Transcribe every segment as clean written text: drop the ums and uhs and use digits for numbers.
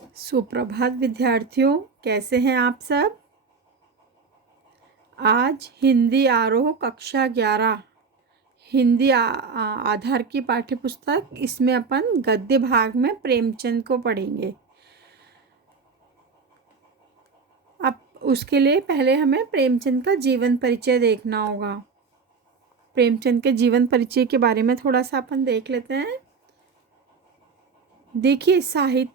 सुप्रभात विद्यार्थियों, कैसे हैं आप सब। आज हिंदी आरोह कक्षा 11 हिंदी आधार की पाठ्य पुस्तक, इसमें अपन गद्य भाग में प्रेमचंद को पढ़ेंगे। अब उसके लिए पहले हमें प्रेमचंद का जीवन परिचय देखना होगा। प्रेमचंद के जीवन परिचय के बारे में थोड़ा सा अपन देख लेते हैं। देखिए, साहित्य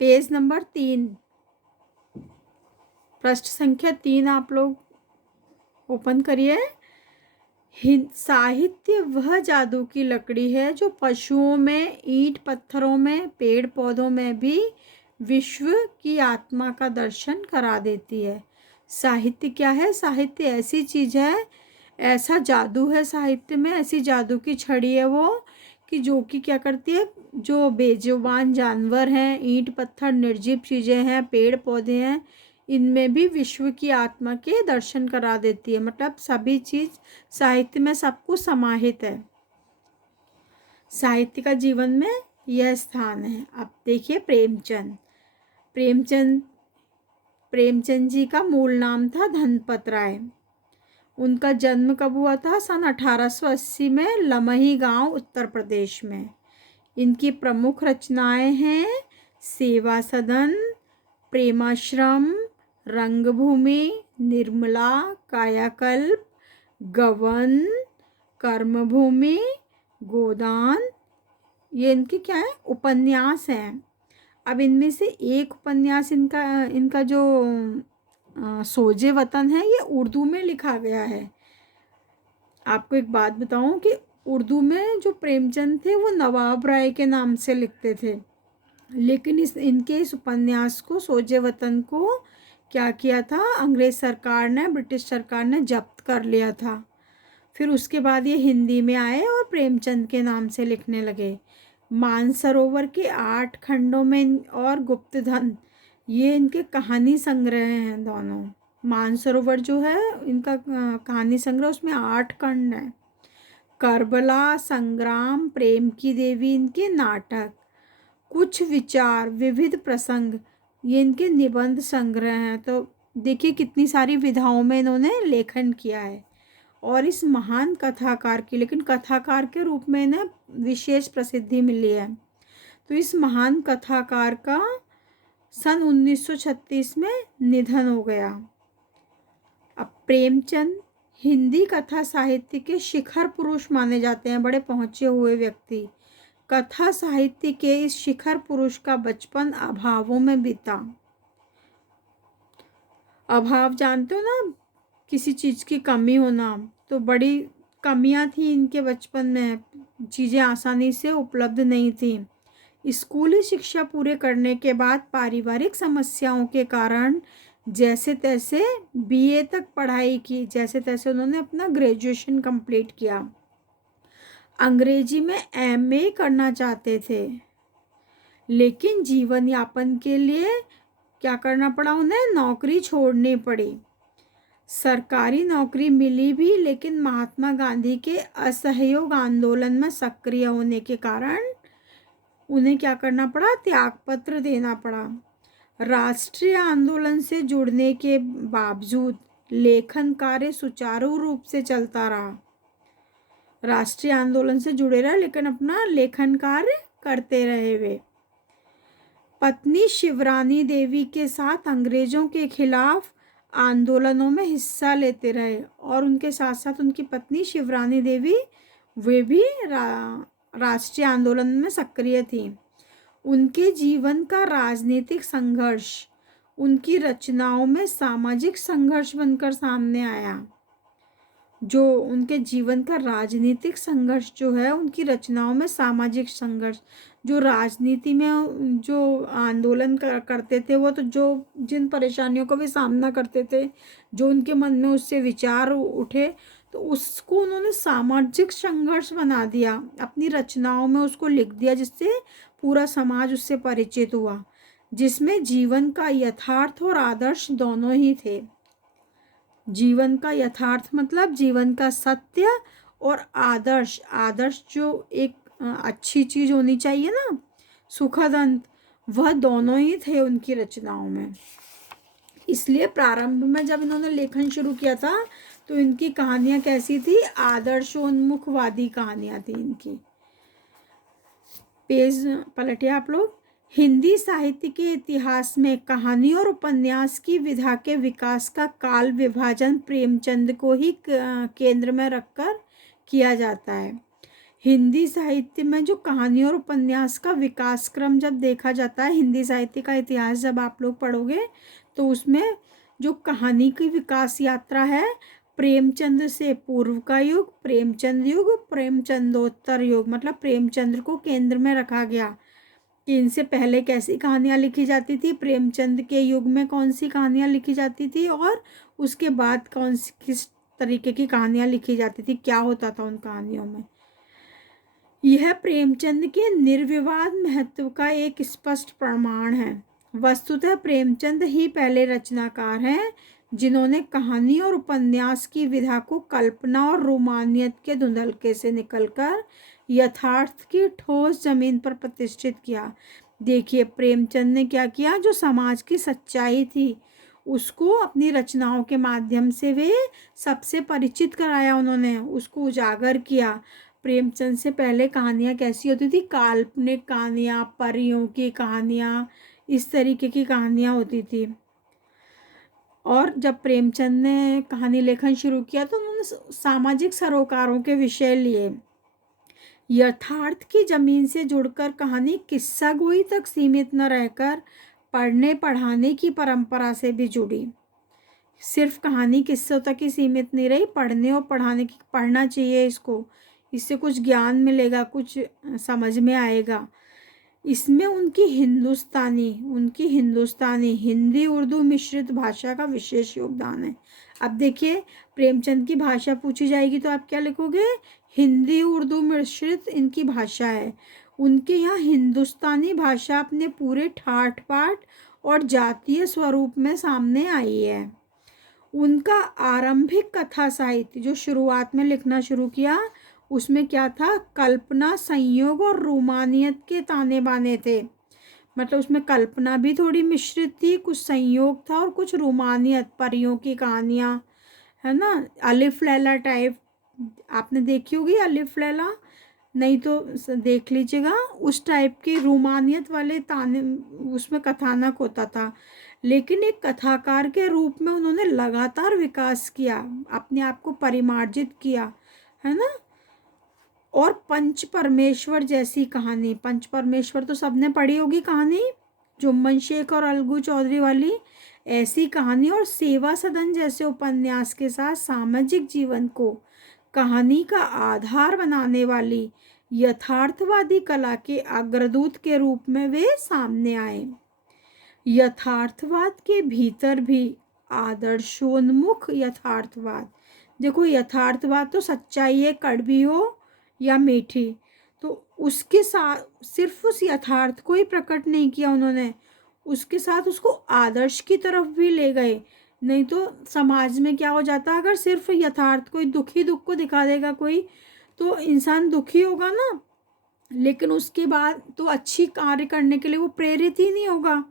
पेज नंबर 3, पृष्ठ संख्या 3 आप लोग ओपन करिए। साहित्य वह जादू की लकड़ी है जो पशुओं में, ईंट पत्थरों में, पेड़ पौधों में भी विश्व की आत्मा का दर्शन करा देती है। साहित्य क्या है? साहित्य ऐसी चीज़ है, ऐसा जादू है साहित्य में, ऐसी जादू की छड़ी है वो कि जो कि क्या करती है, जो बेजुबान जानवर हैं, ईंट पत्थर निर्जीव चीज़ें हैं, पेड़ पौधे हैं, इनमें भी विश्व की आत्मा के दर्शन करा देती है। मतलब सभी चीज़ साहित्य में सब कुछ समाहित है। साहित्य का जीवन में यह स्थान है। अब देखिए प्रेमचंद। प्रेमचंद जी का मूल नाम था धनपत राय। उनका जन्म कब हुआ था? सन 1880 में लमही गांव, उत्तर प्रदेश में। इनकी प्रमुख रचनाएं हैं सेवा सदन, प्रेमाश्रम, रंगभूमि, निर्मला, कायाकल्प, गवन, कर्मभूमि, गोदान। ये इनके क्या है? उपन्यास हैं। अब इनमें से एक उपन्यास इनका जो सोजे वतन है, ये उर्दू में लिखा गया है। आपको एक बात बताऊं कि उर्दू में जो प्रेमचंद थे वो नवाब राय के नाम से लिखते थे, लेकिन इनके इस उपन्यास को, सोजे वतन को, क्या किया था, अंग्रेज सरकार ने, ब्रिटिश सरकार ने जब्त कर लिया था। फिर उसके बाद ये हिंदी में आए और प्रेमचंद के नाम से लिखने लगे। मानसरोवर के 8 खंडों में और गुप्तधन, ये इनके कहानी संग्रह हैं दोनों। मानसरोवर जो है इनका कहानी संग्रह, उसमें 8 खंड हैं। करबला, संग्राम, प्रेम की देवी इनके नाटक, कुछ विचार, विविध प्रसंग, ये इनके निबंध संग्रह हैं। तो देखिए कितनी सारी विधाओं में इन्होंने लेखन किया है। और इस महान कथाकार की, लेकिन कथाकार के रूप में इन्हें विशेष प्रसिद्धि मिली है। तो इस महान कथाकार का सन 1936 में निधन हो गया। अब प्रेमचंद हिंदी कथा साहित्य के शिखर पुरुष माने जाते हैं, बड़े पहुँचे हुए व्यक्ति। कथा साहित्य के इस शिखर पुरुष का बचपन अभावों में बीता। अभाव जानते हो ना, किसी चीज़ की कमी होना, तो बड़ी कमियां थी इनके बचपन में, चीज़ें आसानी से उपलब्ध नहीं थी। स्कूली शिक्षा पूरे करने के बाद पारिवारिक समस्याओं के कारण जैसे तैसे बीए तक पढ़ाई की, जैसे तैसे उन्होंने अपना ग्रेजुएशन कंप्लीट किया। अंग्रेजी में एमए करना चाहते थे, लेकिन जीवन यापन के लिए क्या करना पड़ा उन्हें? नौकरी छोड़नी पड़ी। सरकारी नौकरी मिली भी, लेकिन महात्मा गांधी के असहयोग आंदोलन में सक्रिय होने के कारण उन्हें क्या करना पड़ा? त्यागपत्र देना पड़ा। राष्ट्रीय आंदोलन से जुड़ने के बावजूद लेखन कार्य सुचारू रूप से चलता रहा। राष्ट्रीय आंदोलन से जुड़े रहे, लेकिन अपना लेखन कार्य करते रहे वे। पत्नी शिवरानी देवी के साथ अंग्रेजों के खिलाफ आंदोलनों में हिस्सा लेते रहे, और उनके साथ साथ उनकी पत्नी शिवरानी देवी, वे भी राष्ट्रीय आंदोलन में सक्रिय थी। उनके जीवन का राजनीतिक संघर्ष उनकी रचनाओं में सामाजिक संघर्ष बनकर सामने आया। जो उनके जीवन का राजनीतिक संघर्ष जो है, उनकी रचनाओं में सामाजिक संघर्ष, जो राजनीति में जो आंदोलन करते थे वो, तो जो जिन परेशानियों का भी सामना करते थे, जो उनके मन में उससे विचार उठे, तो उसको उन्होंने सामाजिक संघर्ष बना दिया, अपनी रचनाओं में उसको लिख दिया, जिससे पूरा समाज उससे परिचित हुआ, जिसमें जीवन का यथार्थ और आदर्श दोनों ही थे। जीवन का यथार्थ मतलब जीवन का सत्य, और आदर्श, आदर्श जो एक अच्छी चीज़ होनी चाहिए ना, सुखद अंत, वह दोनों ही थे उनकी रचनाओं में। इसलिए प्रारंभ में जब इन्होंने लेखन शुरू किया था तो इनकी कहानियां कैसी थी, आदर्शोन्मुखवादी कहानियां थी इनकी। पेज पलटिए आप लोग। हिंदी साहित्य के इतिहास में कहानी और उपन्यास की विधा के विकास का काल विभाजन प्रेमचंद को ही केंद्र में रखकर किया जाता है। हिंदी साहित्य में जो कहानी और उपन्यास का विकास क्रम जब देखा जाता है, हिंदी साहित्य का इतिहास जब आप लोग पढ़ोगे तो उसमें जो कहानी की विकास यात्रा है, प्रेमचंद से पूर्व का युग, प्रेमचंद युग, प्रेमचंदोत्तर युग, मतलब प्रेमचंद्र को केंद्र में रखा गया कि इनसे पहले कैसी कहानियाँ लिखी जाती थी, प्रेमचंद के युग में कौन सी कहानियाँ लिखी जाती थी और उसके बाद कौन सी किस तरीके की कहानियाँ लिखी जाती थी, क्या होता था उन कहानियों में। यह प्रेमचंद के निर्विवाद महत्व का एक स्पष्ट प्रमाण है। वस्तुतः प्रेमचंद ही पहले रचनाकार हैं जिन्होंने कहानी और उपन्यास की विधा को कल्पना और रोमानियत के धुंधलके से निकलकर यथार्थ की ठोस जमीन पर प्रतिष्ठित किया। देखिए प्रेमचंद ने क्या किया, जो समाज की सच्चाई थी उसको अपनी रचनाओं के माध्यम से वे सबसे परिचित कराया, उन्होंने उसको उजागर किया। प्रेमचंद से पहले कहानियाँ कैसी होती थी, काल्पनिक कहानियाँ, परियों की कहानियाँ, इस तरीके की कहानियाँ होती थी। और जब प्रेमचंद ने कहानी लेखन शुरू किया तो उन्होंने सामाजिक सरोकारों के विषय लिए। यथार्थ की जमीन से जुड़कर कहानी किस्सा गोई तक सीमित न रहकर पढ़ने पढ़ाने की परंपरा से भी जुड़ी। सिर्फ कहानी किस्सों तक ही सीमित नहीं रही, पढ़ने और पढ़ाने की, पढ़ना चाहिए इसको, इससे कुछ ज्ञान मिलेगा, कुछ समझ में आएगा। इसमें उनकी हिंदुस्तानी हिंदी उर्दू मिश्रित भाषा का विशेष योगदान है। अब देखिए प्रेमचंद की भाषा पूछी जाएगी तो आप क्या लिखोगे, हिंदी उर्दू मिश्रित इनकी भाषा है। उनके यहाँ हिंदुस्तानी भाषा अपने पूरे ठाठ बाट और जातीय स्वरूप में सामने आई है। उनका आरंभिक कथा साहित्य जो शुरुआत में लिखना शुरू किया उसमें क्या था, कल्पना, संयोग और रोमानियत के ताने बाने थे। मतलब उसमें कल्पना भी थोड़ी मिश्रित थी, कुछ संयोग था और कुछ रोमानियत, परियों की कहानियाँ, है ना, अलिफ लैला टाइप। आपने देखी होगी अलिफ लैला, नहीं तो देख लीजिएगा। उस टाइप के रोमानियत वाले ताने उसमें कथानक होता था। लेकिन एक कथाकार के रूप में उन्होंने लगातार विकास किया, अपने आप को परिमार्जित किया, है ना। और पंच परमेश्वर जैसी कहानी, पंच परमेश्वर तो सबने पढ़ी होगी कहानी, जुम्मन शेख और अलगू चौधरी वाली, ऐसी कहानी और सेवा सदन जैसे उपन्यास के साथ सामाजिक जीवन को कहानी का आधार बनाने वाली यथार्थवादी कला के अग्रदूत के रूप में वे सामने आए। यथार्थवाद के भीतर भी आदर्शोन्मुख यथार्थवाद, देखो यथार्थवाद तो सच्चाई है, कड़वी हो या मीठी, तो उसके साथ सिर्फ उस यथार्थ को ही प्रकट नहीं किया उन्होंने, उसके साथ उसको आदर्श की तरफ भी ले गए। नहीं तो समाज में क्या हो जाता है, अगर सिर्फ यथार्थ, कोई दुखी दुख को दिखा देगा कोई तो इंसान दुखी होगा ना, लेकिन उसके बाद तो अच्छी कार्य करने के लिए वो प्रेरित ही नहीं होगा।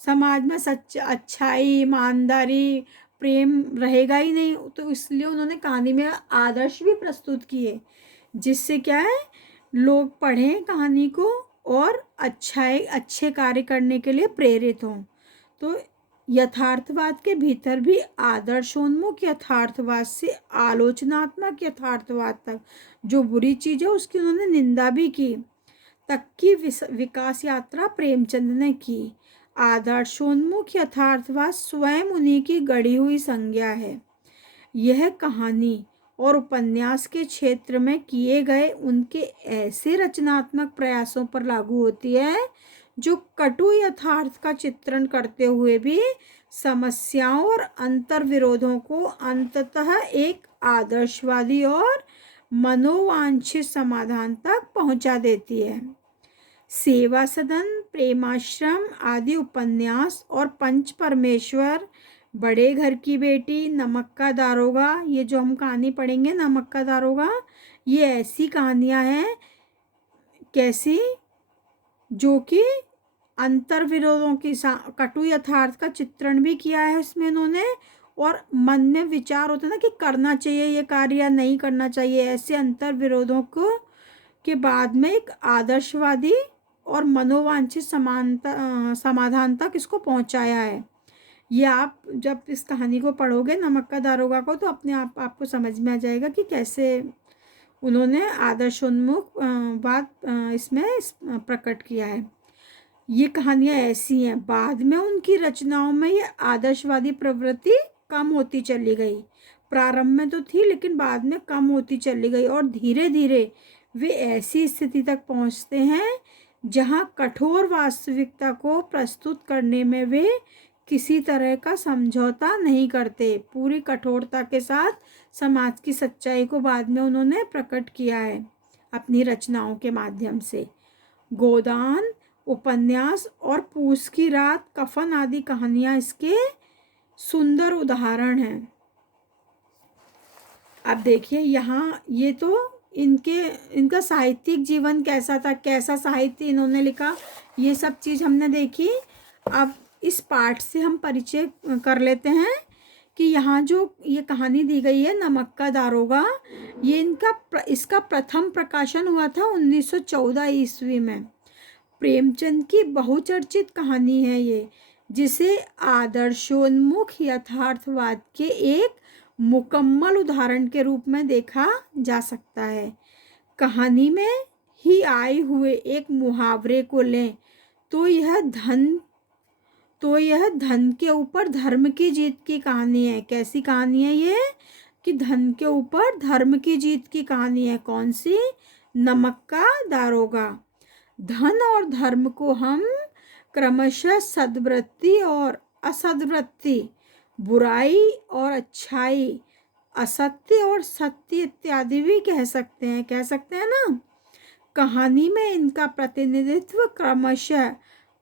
समाज में सच, अच्छाई, ईमानदारी, प्रेम रहेगा ही नहीं। तो इसलिए उन्होंने कहानी में आदर्श भी प्रस्तुत किए, जिससे क्या है, लोग पढ़ें कहानी को और अच्छे कार्य करने के लिए प्रेरित हों। तो यथार्थवाद के भीतर भी आदर्शोन्मुख यथार्थवाद से आलोचनात्मक यथार्थवाद तक, जो बुरी चीज़ है उसकी उन्होंने निंदा भी की, तक की विकास यात्रा प्रेमचंद ने की। आदर्शोन्मुख यथार्थवाद स्वयं उन्हीं की गढ़ी हुई संज्ञा है। यह कहानी और उपन्यास के क्षेत्र में किए गए उनके ऐसे रचनात्मक प्रयासों पर लागू होती है जो कटु यथार्थ का चित्रण करते हुए भी समस्याओं और अंतर्विरोधों को अंततः एक आदर्शवादी और मनोवांछित समाधान तक पहुंचा देती है। सेवा सदन, प्रेमाश्रम आदि उपन्यास और पंच परमेश्वर, बड़े घर की बेटी, नमक का दारोगा, ये जो हम कहानी पढ़ेंगे नमक का दारोगा, ये ऐसी कहानियाँ हैं कैसी, जो कि अंतर विरोधों की कटु यथार्थ का चित्रण भी किया है इसमें इन्होंने। और मन में विचार होता है ना कि करना चाहिए ये कार्य या नहीं करना चाहिए, ऐसे अंतर विरोधों को के बाद में एक आदर्शवादी और मनोवांछित समाधान तक इसको पहुंचाया है। ये आप जब इस कहानी को पढ़ोगे नमक का दारोगा को, तो अपने आप आपको समझ में आ जाएगा कि कैसे उन्होंने आदर्शोन्मुख बात इसमें प्रकट किया है। ये कहानियाँ ऐसी हैं, बाद में उनकी रचनाओं में ये आदर्शवादी प्रवृत्ति कम होती चली गई। प्रारंभ में तो थी लेकिन बाद में कम होती चली गई, और धीरे धीरे वे ऐसी स्थिति तक पहुंचते हैं जहां कठोर वास्तविकता को प्रस्तुत करने में वे किसी तरह का समझौता नहीं करते। पूरी कठोरता के साथ समाज की सच्चाई को बाद में उन्होंने प्रकट किया है अपनी रचनाओं के माध्यम से। गोदान, उपन्यास और पूस की रात, कफन आदि कहानियाँ इसके सुंदर उदाहरण हैं। अब देखिए यहाँ ये तो इनका साहित्यिक जीवन कैसा था, कैसा साहित्य इन्होंने लिखा, ये सब चीज़ हमने देखी। अब इस पाठ से हम परिचय कर लेते हैं कि यहाँ जो ये कहानी दी गई है नमक का दारोगा, ये इसका प्रथम प्रकाशन हुआ था 1914 ईस्वी में। प्रेमचंद की बहुचर्चित कहानी है ये, जिसे आदर्शोन्मुख यथार्थवाद के एक मुकम्मल उदाहरण के रूप में देखा जा सकता है। कहानी में ही आए हुए एक मुहावरे को लें तो यह धन के ऊपर धर्म की जीत की कहानी है। कैसी कहानी है ये? कि धन के ऊपर धर्म की जीत की कहानी है। कौन सी? नमक का दारोगा। धन और धर्म को हम क्रमशः सद्वृत्ति और असद्वृत्ति, बुराई और अच्छाई, असत्य और सत्य इत्यादि भी कह सकते हैं ना। कहानी में इनका प्रतिनिधित्व क्रमशः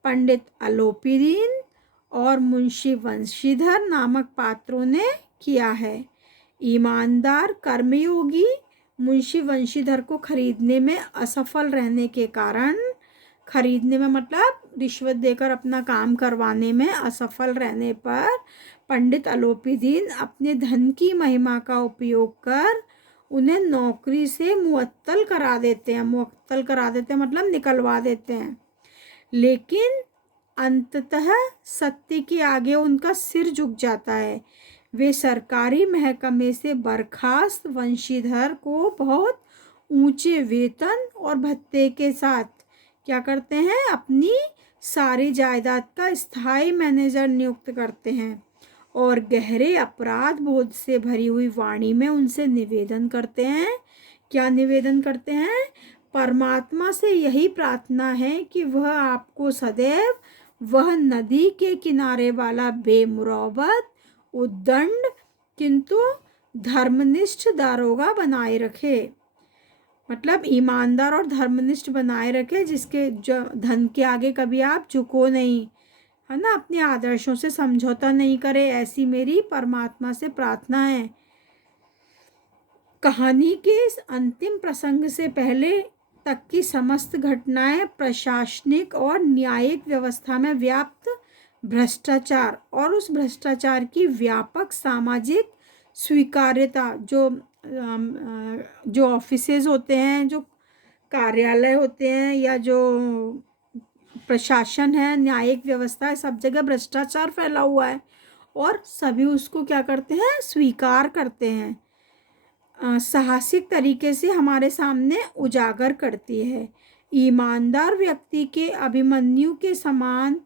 पंडित अलोपीदीन और मुंशी वंशीधर नामक पात्रों ने किया है। ईमानदार कर्मयोगी मुंशी वंशीधर को खरीदने में असफल रहने के कारण, खरीदने में मतलब रिश्वत देकर अपना काम करवाने में असफल रहने पर, पंडित अलोपीदीन अपने धन की महिमा का उपयोग कर उन्हें नौकरी से मुअत्तल करा देते हैं। मुअत्तल करा देते हैं मतलब निकलवा देते हैं। लेकिन अंततः सत्य के आगे उनका सिर झुक जाता है। वे सरकारी महकमे से बर्खास्त वंशीधर को बहुत ऊंचे वेतन और भत्ते के साथ क्या करते हैं? अपनी सारी जायदाद का स्थायी मैनेजर नियुक्त करते हैं और गहरे अपराध बोध से भरी हुई वाणी में उनसे निवेदन करते हैं। क्या निवेदन करते हैं? परमात्मा से यही प्रार्थना है कि वह आपको सदैव वह नदी के किनारे वाला बेमुरौवत, उद्दंड किंतु धर्मनिष्ठ दारोगा बनाए रखे। मतलब ईमानदार और धर्मनिष्ठ बनाए रखे, जिसके जो धन के आगे कभी आप झुको नहीं, है ना, अपने आदर्शों से समझौता नहीं करे, ऐसी मेरी परमात्मा से प्रार्थना है। कहानी के इस अंतिम प्रसंग से पहले तक की समस्त घटनाएं प्रशासनिक और न्यायिक व्यवस्था में व्याप्त भ्रष्टाचार और उस भ्रष्टाचार की व्यापक सामाजिक स्वीकार्यता, जो ऑफिसेज होते हैं, जो कार्यालय होते हैं, या जो प्रशासन है, न्यायिक व्यवस्था है, सब जगह भ्रष्टाचार फैला हुआ है और सभी उसको क्या करते हैं? स्वीकार करते हैं। साहसिक तरीके से हमारे सामने उजागर करती है। ईमानदार व्यक्ति के अभिमन्यु के समान